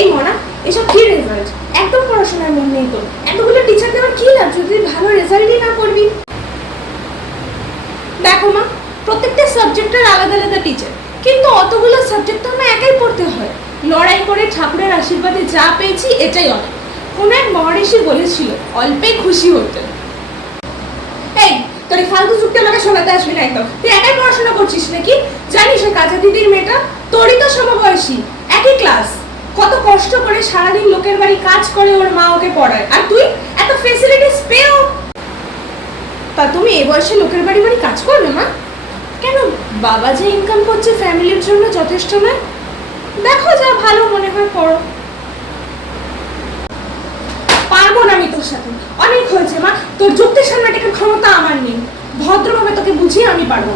এই মনা, এসব কি রেজাল্ট? একদম পড়াশোনার মন নেই তোর। এতগুলো টিচার দেওয়ার কি লাভ যদি ভালো রেজাল্টই না করবি? দেখো মা, প্রত্যেকটা সাবজেক্টের আলাদা আলাদা টিচার, কিন্তু অতগুলো সাবজেক্ট তো আমার একাই পড়তে হয়। লড়াই করে ঠাকুরের আশীর্বাদে যা পেয়েছি এটাই অনেক। কোন এক মহারিষি বলেছিল অল্পে খুশি হতে। এই তোর এই ফালতু যুক্তি আমাকে শোনাতে আসবি না একদম। তুই একাই পড়াশোনা করছিস নাকি? জানিস ওই কাজা দিদির মেয়েটা তোরই তো সমবয়সী, একই ক্লাস। কত কষ্ট করে সারাদিন লোকের বাড়ি কাজ করে ওর মা ওকে পড়ায়, আর তুই এত ফেসিলিটিস পেও। তা তুমি এই বয়সে লোকের বাড়ি বাড়ি কাজ করবে মা? কেন, বাবা যে ইনকাম করছে ফ্যামিলির জন্য যথেষ্ট নয়? দেখো যা ভালো মনে হয় করো। পারবো না আমি তোর সাথে, অনেক হয়েছে মা। তোর যুক্তির সামনে টেকার ক্ষমতা আমার নেই। ভদ্রভাবে তোকে বুঝিয়ে আমি পারবো।